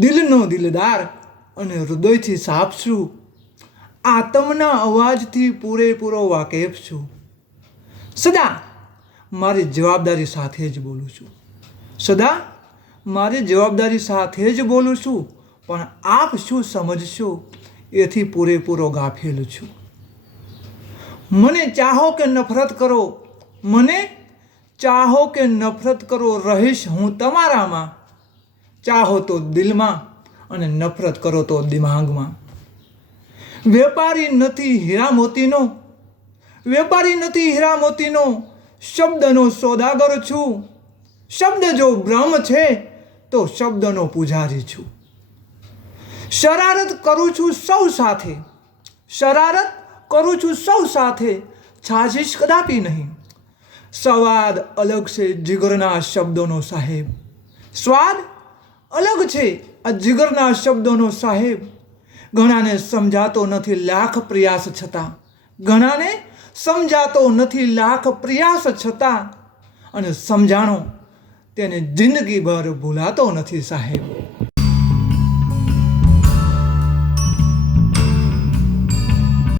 દિલનો દિલદાર અને હૃદયથી સાફ છું. આત્મના અવાજથી પૂરેપૂરો વાકેફ છું. સદા મારી જવાબદારી સાથે જ બોલું છું. સદા મારી જવાબદારી સાથે જ બોલું છું. પણ આપ શું સમજશો એથી પૂરેપૂરો ગાફેલ છું. મને ચાહો કે નફરત કરો, મને ચાહો કે નફરત કરો, રહીશ હું તમારામાં. ચાહો તો દિલમાં અને નફરત કરો તો દિમાગમાં. વેપારી નથી હીરા મોતીનો, વેપારી નથી હીરા મોતીનો, શબ્દનો સોદાગર છું. શબ્દ જો બ્રહ્મ છે તો શબ્દનો પૂજારી છું. શરારત કરું છું સૌ સાથે, શરારત કરું છું સૌ સાથે, સાજિશ કદાપી નહીં. સ્વાદ અલગ છે જીગરના શબ્દોનો સાહેબ, સ્વાદ અલગ છે આ જીગરના શબ્દોનો સાહેબ. ઘણાને સમજાતો નથી લાખ પ્રયાસ છતાં, ઘણાને સમજાતો નથી લાખ પ્રયાસ છતાં, અને સમજાણો તેને જિંદગીભર ભૂલાતો નથી સાહેબ.